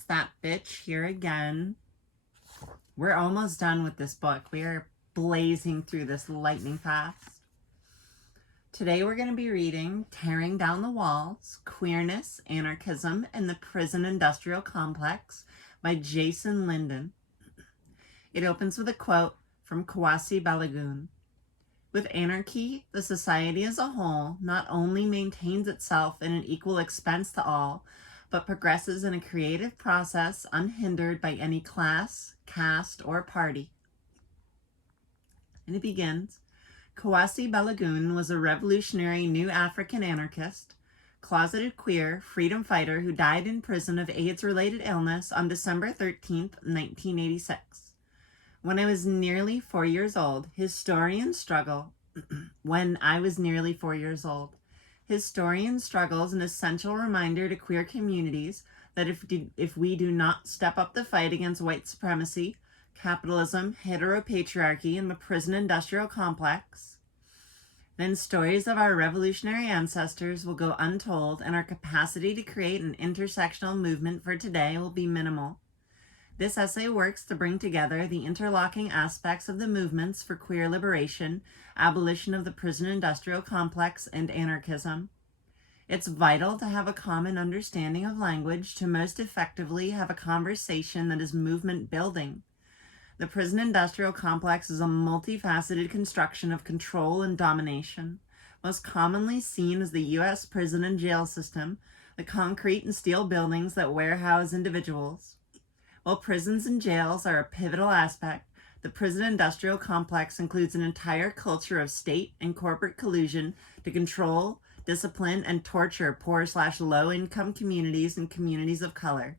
it's that bitch here again. We're almost done with this book. We are blazing through this lightning fast. Today we're going to be reading Tearing Down the Walls, Queerness, Anarchism, and the Prison Industrial Complex by Jason Linden. It opens with a quote from Kawasi Balagoon. With anarchy, the society as a whole not only maintains itself at an equal expense to all, but progresses in a creative process unhindered by any class, caste, or party. And it begins, Kawasi Balagoon was a revolutionary new African anarchist, closeted queer, freedom fighter who died in prison of AIDS-related illness on December 13th, 1986. When I was nearly 4 years old, his story and struggle, his story and struggle is an essential reminder to queer communities that if we do not step up the fight against white supremacy, capitalism, heteropatriarchy, and the prison industrial complex, then stories of our revolutionary ancestors will go untold and our capacity to create an intersectional movement for today will be minimal. This essay works to bring together the interlocking aspects of the movements for queer liberation, abolition of the prison industrial complex, and anarchism. It's vital to have a common understanding of language to most effectively have a conversation that is movement building. The prison industrial complex is a multifaceted construction of control and domination, most commonly seen as the U.S. prison and jail system, the concrete and steel buildings that warehouse individuals. While prisons and jails are a pivotal aspect, the prison industrial complex includes an entire culture of state and corporate collusion to control, discipline, and torture poor/low-income communities and communities of color.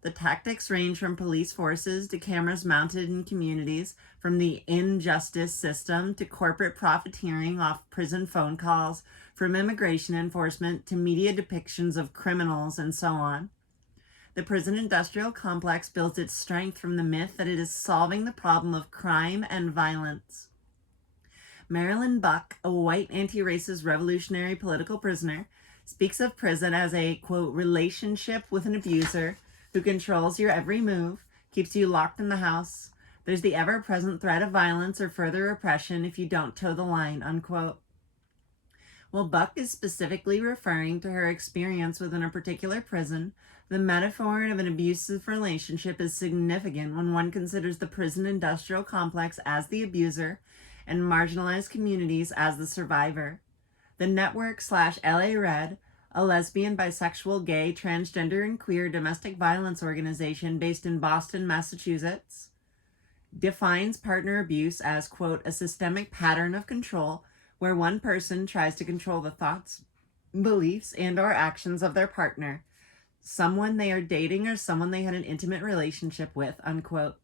The tactics range from police forces to cameras mounted in communities, from the injustice system to corporate profiteering off prison phone calls, from immigration enforcement to media depictions of criminals, and so on. The prison industrial complex builds its strength from the myth that it is solving the problem of crime and violence. Marilyn Buck, a white anti-racist revolutionary political prisoner, speaks of prison as a, quote, relationship with an abuser who controls your every move, keeps you locked in the house. There's the ever-present threat of violence or further repression if you don't toe the line, unquote. While Buck is specifically referring to her experience within a particular prison, the metaphor of an abusive relationship is significant when one considers the prison industrial complex as the abuser and marginalized communities as the survivor. The network/LA Red, a lesbian, bisexual, gay, transgender, and queer domestic violence organization based in Boston, Massachusetts, defines partner abuse as, quote, a systemic pattern of control where one person tries to control the thoughts, beliefs, and/or actions of their partner, someone they are dating or someone they had an intimate relationship with, unquote.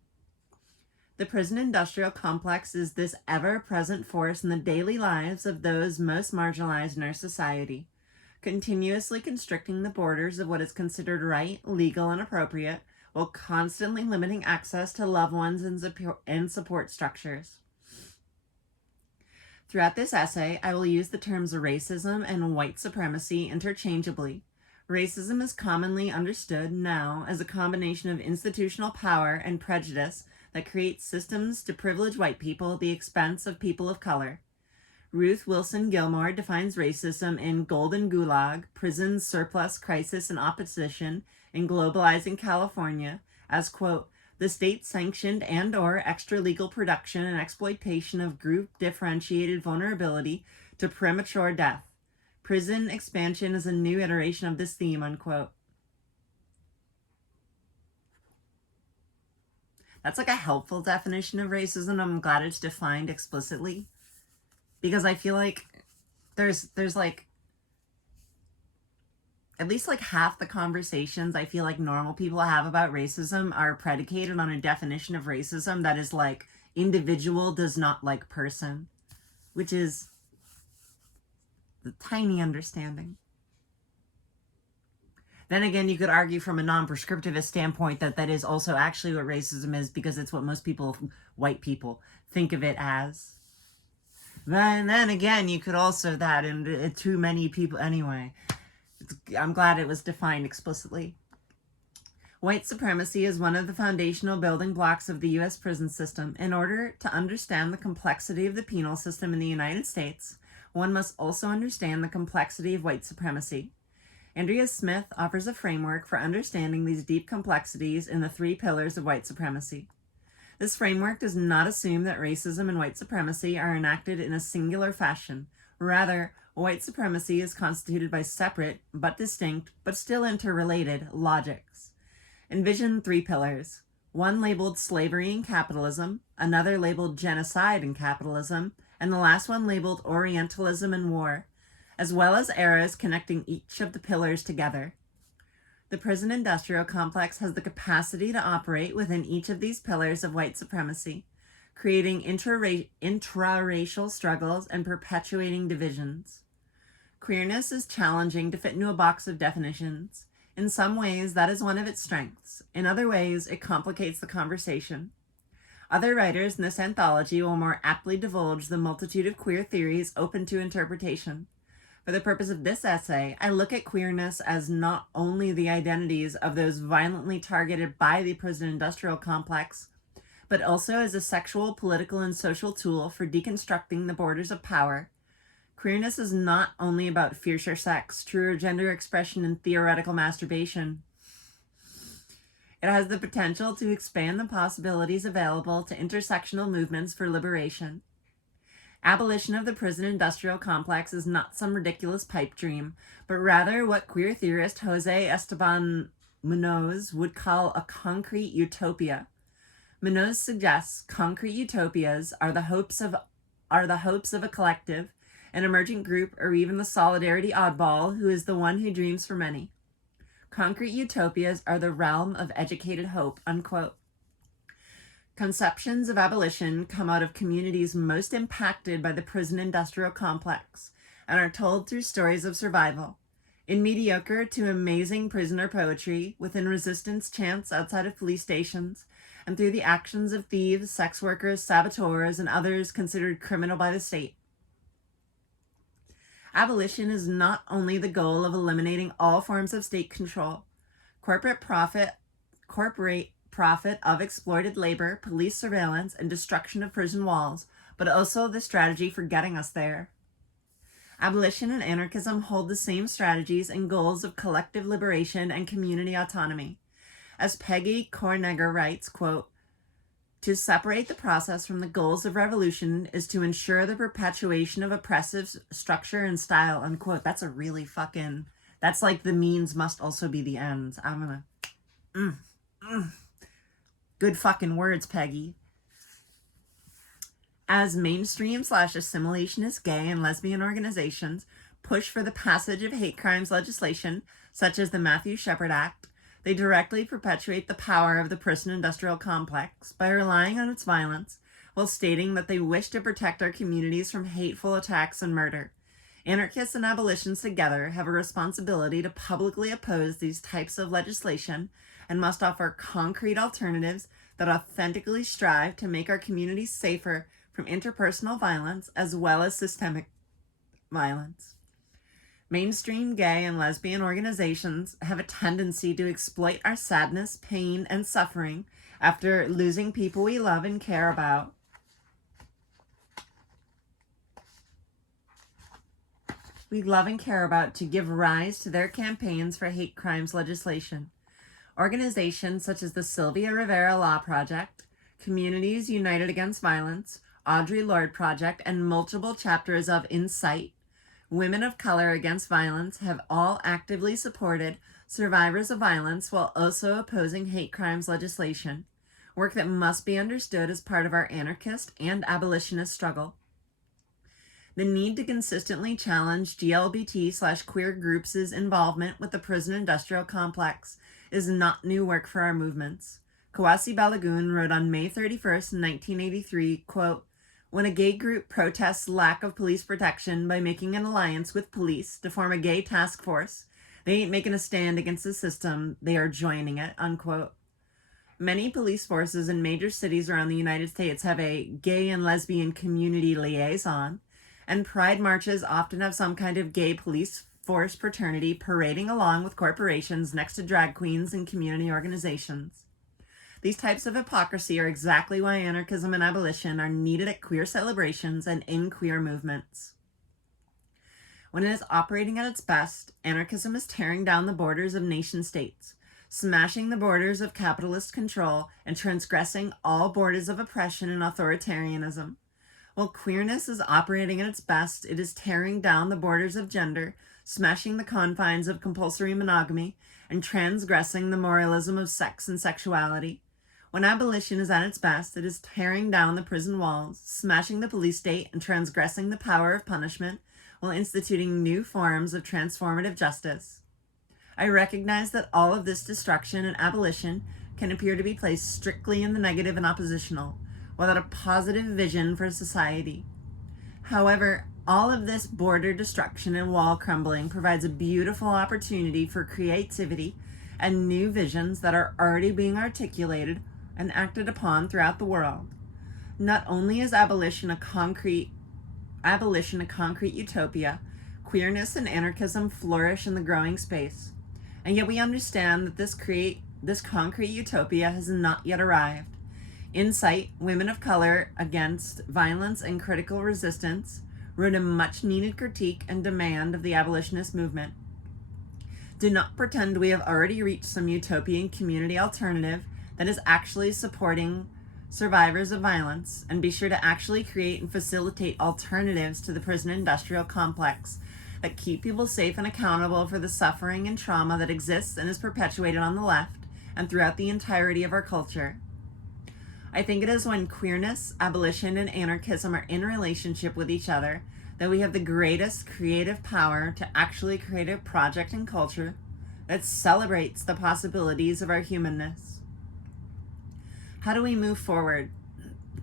The prison industrial complex is this ever-present force in the daily lives of those most marginalized in our society, continuously constricting the borders of what is considered right, legal, and appropriate, while constantly limiting access to loved ones and support structures. Throughout this essay, I will use the terms racism and white supremacy interchangeably. Racism is commonly understood now as a combination of institutional power and prejudice that creates systems to privilege white people at the expense of people of color. Ruth Wilson Gilmore defines racism in Golden Gulag, Prison Surplus Crisis and Opposition in Globalizing California as, quote, the state-sanctioned and/or extra-legal production and exploitation of group-differentiated vulnerability to premature death. Prison expansion is a new iteration of this theme, unquote. That's like a helpful definition of racism. I'm glad it's defined explicitly, because I feel like there's like at least like half the conversations I feel like normal people have about racism are predicated on a definition of racism that is like individual does not like person, which is the tiny understanding. Then again, you could argue from a non-prescriptivist standpoint that that is also actually what racism is, because it's what most people, white people, think of it as. And then again, you could also that, and too many people, anyway. I'm glad it was defined explicitly. White supremacy is one of the foundational building blocks of the U.S. prison system. In order to understand the complexity of the penal system in the United States, one must also understand the complexity of white supremacy. Andrea Smith offers a framework for understanding these deep complexities in the 3 pillars of white supremacy. This framework does not assume that racism and white supremacy are enacted in a singular fashion. Rather, white supremacy is constituted by separate, but distinct, but still interrelated, logics. Envision 3 pillars. One labeled slavery and capitalism, another labeled genocide and capitalism, and the last one labeled Orientalism and war, as well as eras connecting each of the pillars together. The prison industrial complex has the capacity to operate within each of these pillars of white supremacy, creating intra-racial struggles and perpetuating divisions. Queerness is challenging to fit into a box of definitions. In some ways, that is one of its strengths. In other ways, it complicates the conversation. Other writers in this anthology will more aptly divulge the multitude of queer theories open to interpretation. For the purpose of this essay, I look at queerness as not only the identities of those violently targeted by the prison industrial complex, but also as a sexual, political, and social tool for deconstructing the borders of power. Queerness is not only about fiercer sex, truer gender expression, and theoretical masturbation. It has the potential to expand the possibilities available to intersectional movements for liberation. Abolition of the prison industrial complex is not some ridiculous pipe dream, but rather what queer theorist Jose Esteban Munoz would call a concrete utopia. Munoz suggests concrete utopias are the hopes of a collective, an emergent group, or even the solidarity oddball who is the one who dreams for many. Concrete utopias are the realm of educated hope, unquote. Conceptions of abolition come out of communities most impacted by the prison industrial complex and are told through stories of survival. In mediocre to amazing prisoner poetry, within resistance chants outside of police stations, and through the actions of thieves, sex workers, saboteurs, and others considered criminal by the state. Abolition is not only the goal of eliminating all forms of state control, corporate profit of exploited labor, police surveillance, and destruction of prison walls, but also the strategy for getting us there. Abolition and anarchism hold the same strategies and goals of collective liberation and community autonomy. As Peggy Kornegger writes, quote, "To separate the process from the goals of revolution is to ensure the perpetuation of oppressive structure and style," unquote. That's a really fucking, that's like the means must also be the ends. I'm gonna, good fucking words, Peggy. As mainstream/assimilationist gay and lesbian organizations push for the passage of hate crimes legislation, such as the Matthew Shepard Act, they directly perpetuate the power of the prison industrial complex by relying on its violence while stating that they wish to protect our communities from hateful attacks and murder. Anarchists and abolitionists together have a responsibility to publicly oppose these types of legislation and must offer concrete alternatives that authentically strive to make our communities safer from interpersonal violence as well as systemic violence. Mainstream gay and lesbian organizations have a tendency to exploit our sadness, pain, and suffering after losing people we love and care about. To give rise to their campaigns for hate crimes legislation. Organizations such as the Sylvia Rivera Law Project, Communities United Against Violence, Audre Lorde Project, and multiple chapters of Incite, Women of Color Against Violence, have all actively supported survivors of violence while also opposing hate crimes legislation, work that must be understood as part of our anarchist and abolitionist struggle. The need to consistently challenge GLBT/queer groups' involvement with the prison industrial complex is not new work for our movements. Kawasi Balagoon wrote on May 31st, 1983, quote, "When a gay group protests lack of police protection by making an alliance with police to form a gay task force, they ain't making a stand against the system, they are joining it," unquote. Many police forces in major cities around the United States have a gay and lesbian community liaison, and pride marches often have some kind of gay police force fraternity parading along with corporations next to drag queens and community organizations. These types of hypocrisy are exactly why anarchism and abolition are needed at queer celebrations and in queer movements. When it is operating at its best, anarchism is tearing down the borders of nation states, smashing the borders of capitalist control, and transgressing all borders of oppression and authoritarianism. While queerness is operating at its best, it is tearing down the borders of gender, smashing the confines of compulsory monogamy, and transgressing the moralism of sex and sexuality. When abolition is at its best, it is tearing down the prison walls, smashing the police state, and transgressing the power of punishment, while instituting new forms of transformative justice. I recognize that all of this destruction and abolition can appear to be placed strictly in the negative and oppositional, without a positive vision for society. However, all of this border destruction and wall crumbling provides a beautiful opportunity for creativity and new visions that are already being articulated and acted upon throughout the world. Not only is abolition a concrete utopia, queerness and anarchism flourish in the growing space. And yet we understand that this concrete utopia has not yet arrived. In Sight, Women of Color Against Violence and Critical Resistance wrote a much-needed critique and demand of the abolitionist movement. Do not pretend we have already reached some utopian community alternative that is actually supporting survivors of violence, and be sure to actually create and facilitate alternatives to the prison industrial complex that keep people safe and accountable for the suffering and trauma that exists and is perpetuated on the left and throughout the entirety of our culture. I think it is when queerness, abolition, and anarchism are in relationship with each other that we have the greatest creative power to actually create a project and culture that celebrates the possibilities of our humanness. How do we move forward?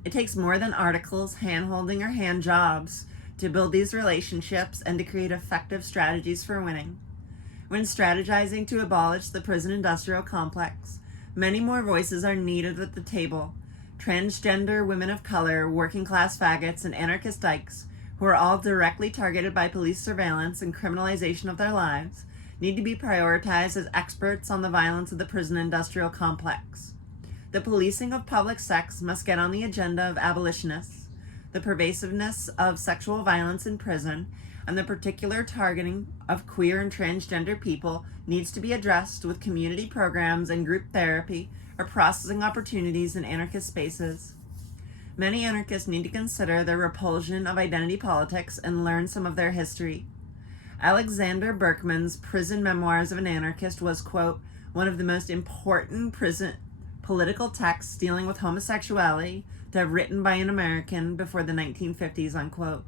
It takes more than articles, hand-holding, or hand jobs to build these relationships and to create effective strategies for winning. When strategizing to abolish the prison industrial complex, many more voices are needed at the table. Transgender, women of color, working class faggots, and anarchist dykes, who are all directly targeted by police surveillance and criminalization of their lives, need to be prioritized as experts on the violence of the prison industrial complex. The policing of public sex must get on the agenda of abolitionists. The pervasiveness of sexual violence in prison and the particular targeting of queer and transgender people needs to be addressed with community programs and group therapy or processing opportunities in anarchist spaces. Many anarchists need to consider their repulsion of identity politics and learn some of their history. Alexander Berkman's Prison Memoirs of an Anarchist was, quote, one of the most important prison political texts dealing with homosexuality to have written by an American before the 1950s, unquote.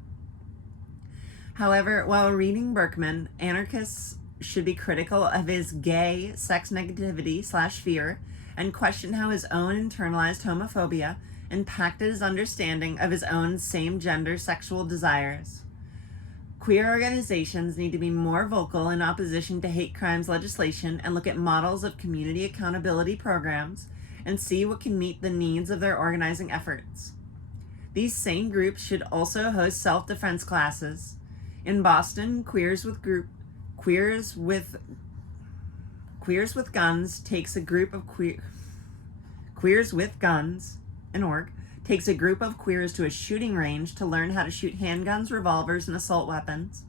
However, while reading Berkman, anarchists should be critical of his gay sex negativity / fear and question how his own internalized homophobia impacted his understanding of his own same-gender sexual desires. Queer organizations need to be more vocal in opposition to hate crimes legislation and look at models of community accountability programs and see what can meet the needs of their organizing efforts. These same groups should also host self-defense classes. In Boston, Queers with Guns takes a group of queers to a shooting range to learn how to shoot handguns, revolvers, and assault weapons.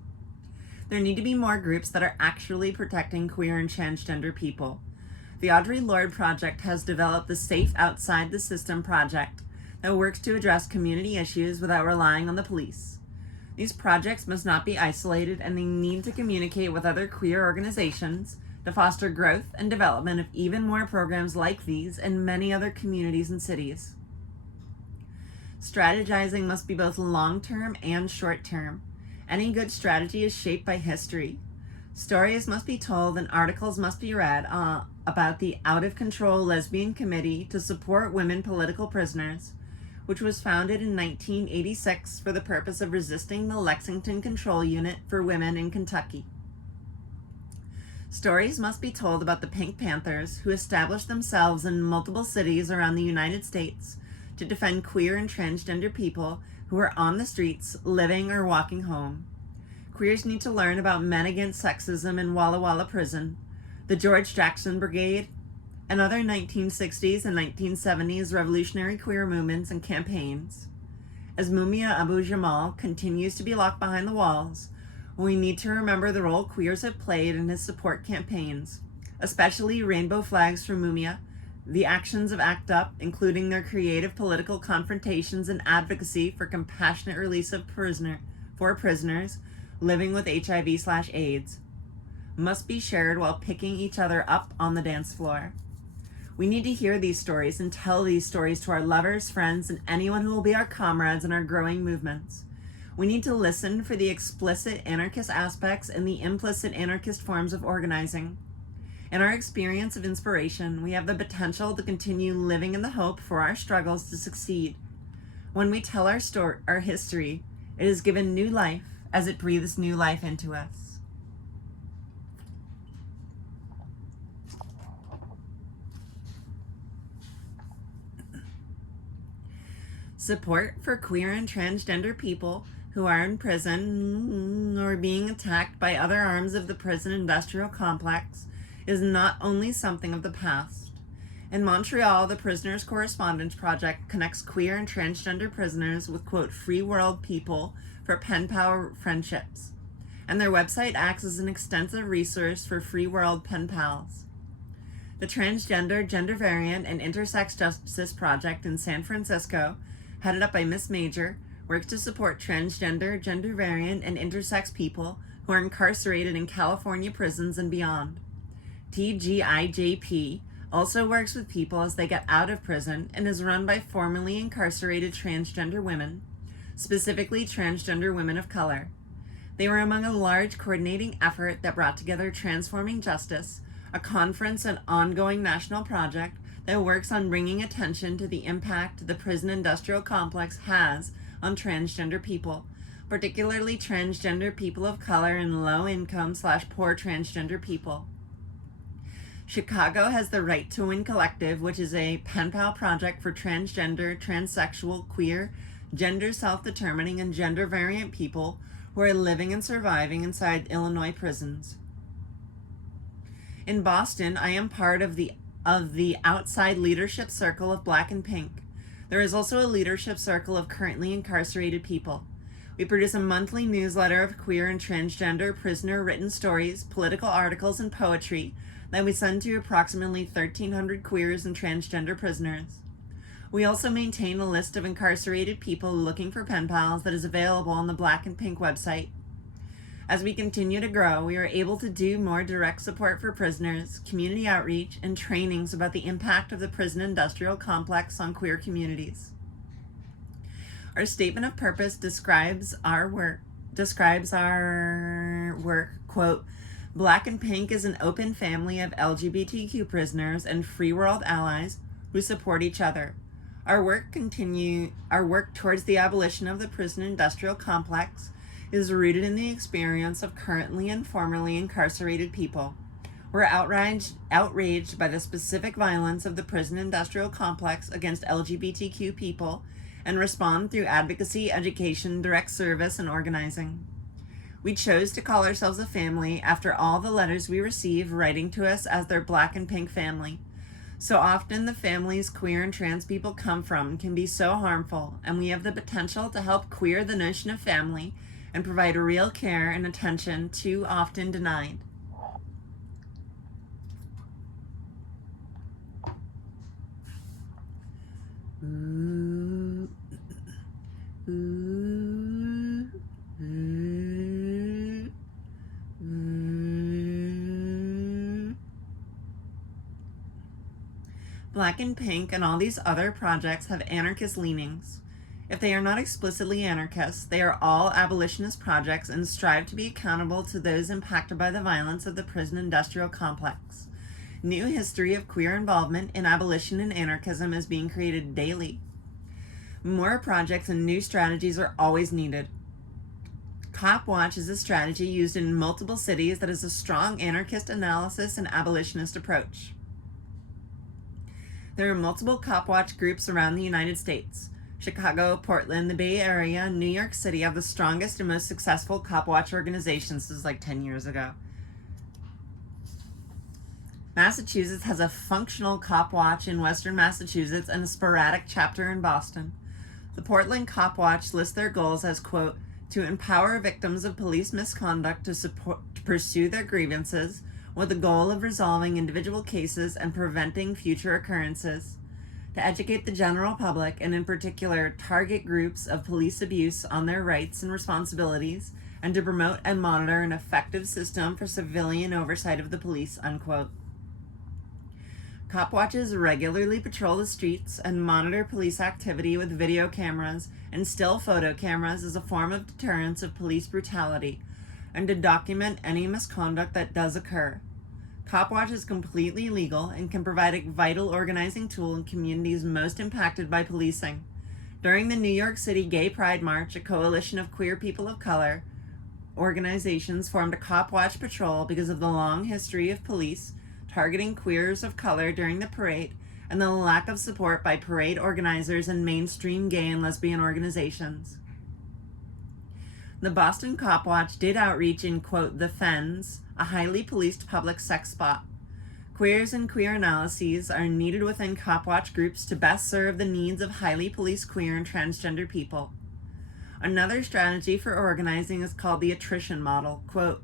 There need to be more groups that are actually protecting queer and transgender people. The Audre Lorde Project has developed the Safe Outside the System project that works to address community issues without relying on the police. These projects must not be isolated, and they need to communicate with other queer organizations to foster growth and development of even more programs like these in many other communities and cities. Strategizing must be both long-term and short-term. Any good strategy is shaped by history. Stories must be told and articles must be read about the Out-of-Control Lesbian Committee to Support Women Political Prisoners, which was founded in 1986 for the purpose of resisting the Lexington Control Unit for Women in Kentucky. Stories must be told about the Pink Panthers, who established themselves in multiple cities around the United States to defend queer and transgender people who are on the streets, living or walking home. Queers need to learn about Men Against Sexism in Walla Walla Prison, the George Jackson Brigade, and other 1960s and 1970s revolutionary queer movements and campaigns. As Mumia Abu-Jamal continues to be locked behind the walls, we need to remember the role queers have played in his support campaigns, especially rainbow flags for Mumia, the actions of ACT UP, including their creative political confrontations and advocacy for compassionate release of prisoners living with HIV/AIDS, must be shared while picking each other up on the dance floor. We need to hear these stories and tell these stories to our lovers, friends, and anyone who will be our comrades in our growing movements. We need to listen for the explicit anarchist aspects and the implicit anarchist forms of organizing. In our experience of inspiration, we have the potential to continue living in the hope for our struggles to succeed. When we tell our history, it is given new life as it breathes new life into us. Support for queer and transgender people who are in prison or being attacked by other arms of the prison industrial complex is not only something of the past. In Montreal, the Prisoners Correspondence Project connects queer and transgender prisoners with, quote, free world people for pen pal friendships, and their website acts as an extensive resource for free world pen pals. The Transgender, Gender Variant, and Intersex Justice Project in San Francisco, headed up by Miss Major, works to support transgender, gender variant, and intersex people who are incarcerated in California prisons and beyond. TGIJP also works with people as they get out of prison and is run by formerly incarcerated transgender women, specifically transgender women of color. They were among a large coordinating effort that brought together Transforming Justice, a conference and ongoing national project that works on bringing attention to the impact the prison industrial complex has on transgender people, particularly transgender people of color and low-income/poor transgender people. Chicago has the Right to Win Collective, which is a pen pal project for transgender, transsexual, queer, gender self-determining, and gender variant people who are living and surviving inside Illinois prisons. In Boston, I am part of the outside leadership circle of Black and Pink. There is also a leadership circle of currently incarcerated people. We produce a monthly newsletter of queer and transgender prisoner written stories, political articles, and poetry that we send to approximately 1,300 queers and transgender prisoners. We also maintain a list of incarcerated people looking for pen pals that is available on the Black and Pink website. As we continue to grow, we are able to do more direct support for prisoners, community outreach, and trainings about the impact of the prison industrial complex on queer communities. Our statement of purpose describes our work, quote, Black and Pink is an open family of LGBTQ prisoners and free world allies who support each other. Our work towards the abolition of the prison industrial complex is rooted in the experience of currently and formerly incarcerated people. We're outraged by the specific violence of the prison industrial complex against LGBTQ people and respond through advocacy, education, direct service, and organizing. We chose to call ourselves a family after all the letters we receive writing to us as their Black and Pink family. So often the families queer and trans people come from can be so harmful, and we have the potential to help queer the notion of family and provide real care and attention too often denied. Ooh. Ooh. Ooh. Ooh. Black and Pink and all these other projects have anarchist leanings. If they are not explicitly anarchist, they are all abolitionist projects and strive to be accountable to those impacted by the violence of the prison industrial complex. New history of queer involvement in abolition and anarchism is being created daily. More projects and new strategies are always needed. Cop Watch is a strategy used in multiple cities that is a strong anarchist analysis and abolitionist approach. There are multiple Cop Watch groups around the United States. Chicago, Portland, the Bay Area, and New York City have the strongest and most successful cop watch organizations. This is like 10 years ago. Massachusetts has a functional cop watch in Western Massachusetts and a sporadic chapter in Boston. The Portland Cop Watch lists their goals as, quote, to empower victims of police misconduct to pursue their grievances with the goal of resolving individual cases and preventing future occurrences, to educate the general public and in particular target groups of police abuse on their rights and responsibilities, and to promote and monitor an effective system for civilian oversight of the police, unquote. Cop watches regularly patrol the streets and monitor police activity with video cameras and still photo cameras as a form of deterrence of police brutality and to document any misconduct that does occur. Cop watch is completely legal and can provide a vital organizing tool in communities most impacted by policing. During the New York City Gay Pride March, a coalition of queer people of color organizations formed a cop watch patrol because of the long history of police targeting queers of color during the parade, and the lack of support by parade organizers and mainstream gay and lesbian organizations. The Boston Cop Watch did outreach in, quote, the Fens, a highly policed public sex spot. Queers and queer analyses are needed within cop watch groups to best serve the needs of highly policed queer and transgender people. Another strategy for organizing is called the attrition model, quote,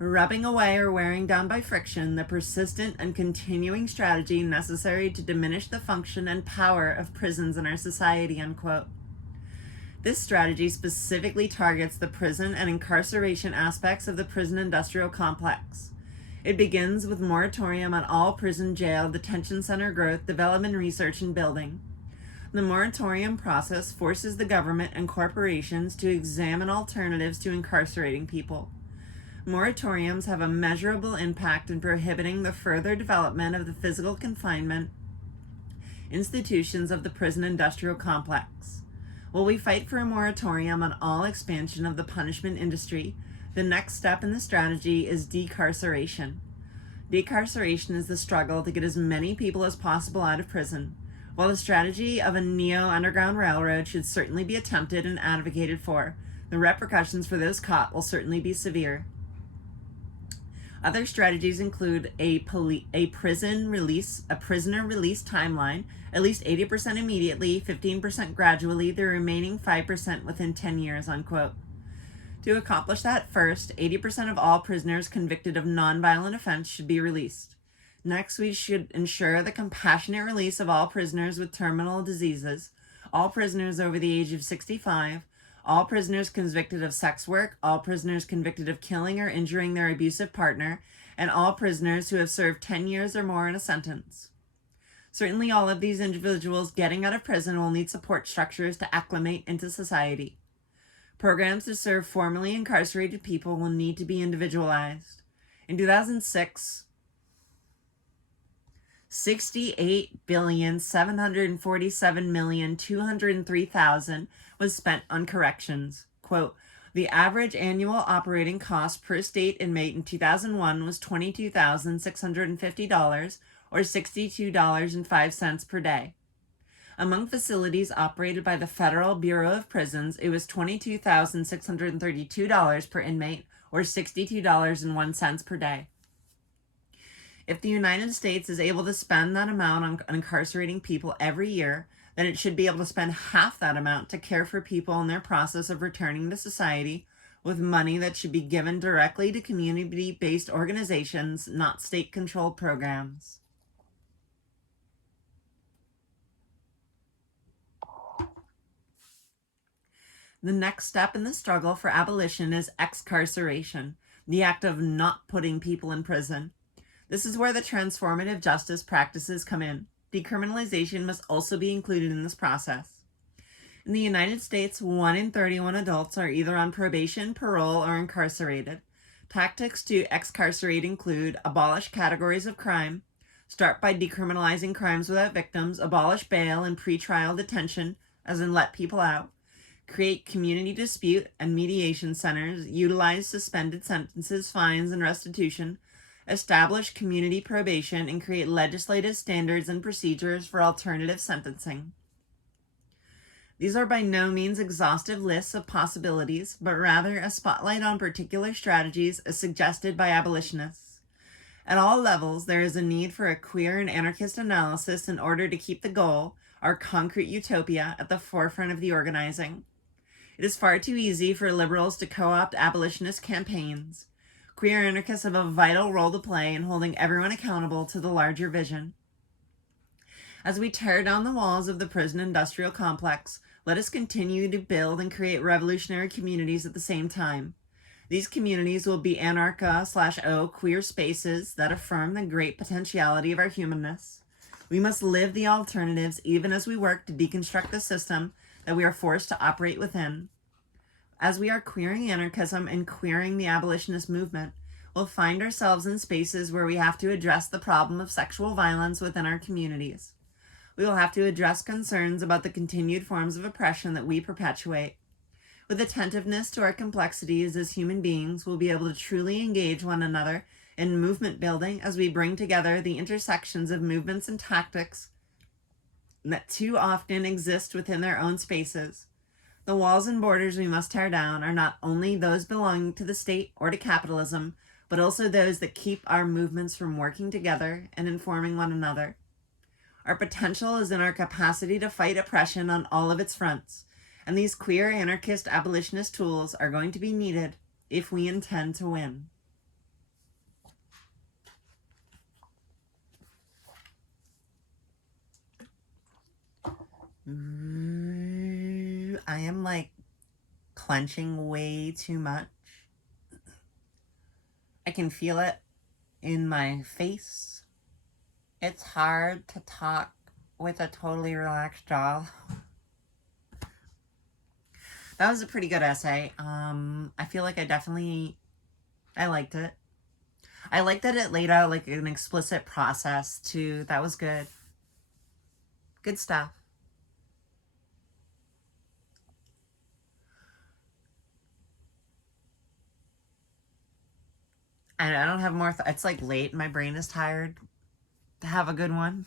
rubbing away or wearing down by friction, the persistent and continuing strategy necessary to diminish the function and power of prisons in our society, unquote. This strategy specifically targets the prison and incarceration aspects of the prison industrial complex. It begins with moratorium on all prison, jail, detention center growth, development, research, and building. The moratorium process forces the government and corporations to examine alternatives to incarcerating people. Moratoriums have a measurable impact in prohibiting the further development of the physical confinement institutions of the prison industrial complex. While we fight for a moratorium on all expansion of the punishment industry, the next step in the strategy is decarceration. Decarceration is the struggle to get as many people as possible out of prison. While the strategy of a neo-underground railroad should certainly be attempted and advocated for, the repercussions for those caught will certainly be severe. Other strategies include a prisoner release timeline, at least 80% immediately, 15% gradually, the remaining 5% within 10 years, unquote. To accomplish that, first, 80% of all prisoners convicted of nonviolent offense should be released. Next, we should ensure the compassionate release of all prisoners with terminal diseases, all prisoners over the age of 65, all prisoners convicted of sex work, all prisoners convicted of killing or injuring their abusive partner, and all prisoners who have served 10 years or more in a sentence. Certainly all of these individuals getting out of prison will need support structures to acclimate into society. Programs to serve formerly incarcerated people will need to be individualized. In 2006, $68,747,203,000 was spent on corrections. Quote, the average annual operating cost per state inmate in 2001 was $22,650 or $62.05 per day. Among facilities operated by the Federal Bureau of Prisons, it was $22,632 per inmate or $62.01 per day. If the United States is able to spend that amount on incarcerating people every year, then it should be able to spend half that amount to care for people in their process of returning to society with money that should be given directly to community-based organizations, not state-controlled programs. The next step in the struggle for abolition is excarceration, the act of not putting people in prison. This is where the transformative justice practices come in. Decriminalization must also be included in this process. In the United States, 1 in 31 adults are either on probation, parole, or incarcerated. Tactics to excarcerate include abolish categories of crime, start by decriminalizing crimes without victims, abolish bail and pretrial detention, as in let people out, create community dispute and mediation centers, utilize suspended sentences, fines, and restitution, establish community probation, and create legislative standards and procedures for alternative sentencing. These are by no means exhaustive lists of possibilities, but rather a spotlight on particular strategies as suggested by abolitionists. At all levels, there is a need for a queer and anarchist analysis in order to keep the goal, our concrete utopia, at the forefront of the organizing. It is far too easy for liberals to co-opt abolitionist campaigns. Queer anarchists have a vital role to play in holding everyone accountable to the larger vision. As we tear down the walls of the prison industrial complex, let us continue to build and create revolutionary communities at the same time. These communities will be anarcha/o queer spaces that affirm the great potentiality of our humanness. We must live the alternatives even as we work to deconstruct the system that we are forced to operate within. As we are queering anarchism and queering the abolitionist movement, we'll find ourselves in spaces where we have to address the problem of sexual violence within our communities. We will have to address concerns about the continued forms of oppression that we perpetuate. With attentiveness to our complexities as human beings, we'll be able to truly engage one another in movement building as we bring together the intersections of movements and tactics that too often exist within their own spaces. The walls and borders we must tear down are not only those belonging to the state or to capitalism, but also those that keep our movements from working together and informing one another. Our potential is in our capacity to fight oppression on all of its fronts, and these queer anarchist abolitionist tools are going to be needed if we intend to win. I am like clenching way too much. I can feel it in my face. It's hard to talk with a totally relaxed jaw. That was a pretty good essay. I feel like I liked it. I liked that it laid out like an explicit process too. That was good. Good stuff. I don't have more. It's like late. My brain is tired. Have a good one.